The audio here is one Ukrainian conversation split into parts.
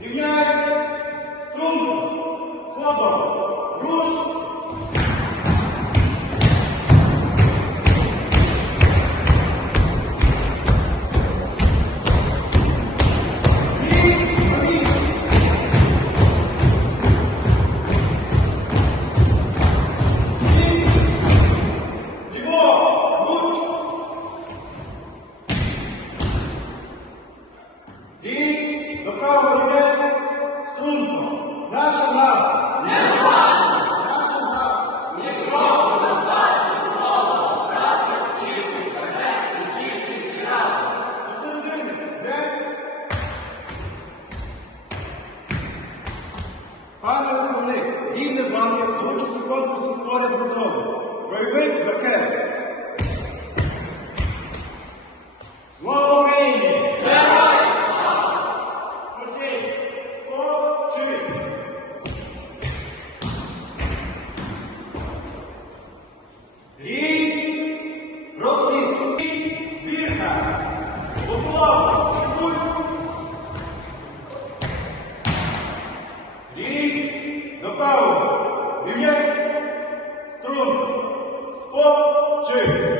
Рівняється. Струнко. Ходом. Рік до правого рівняється. Струнко. Наша назва. Наша назва. Посередині. Де? Пане Верховник, рівне звання до участі поряд готовий. Бойовик Бекер. two.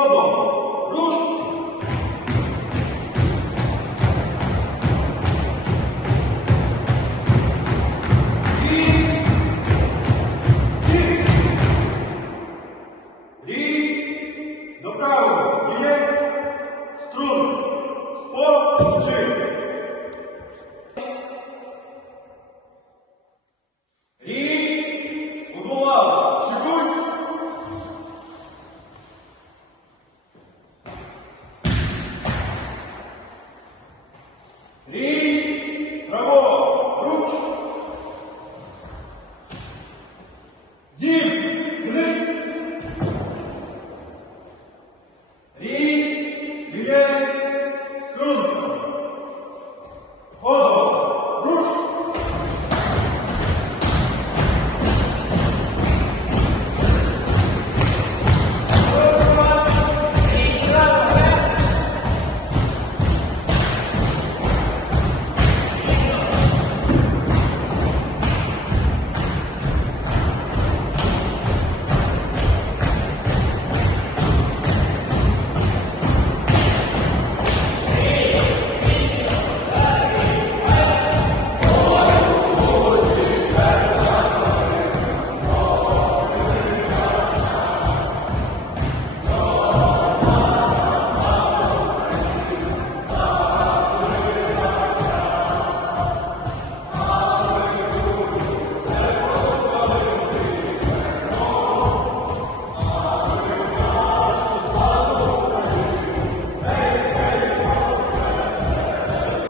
місці, ходом, руш. Рік, рік. Рік, до правого,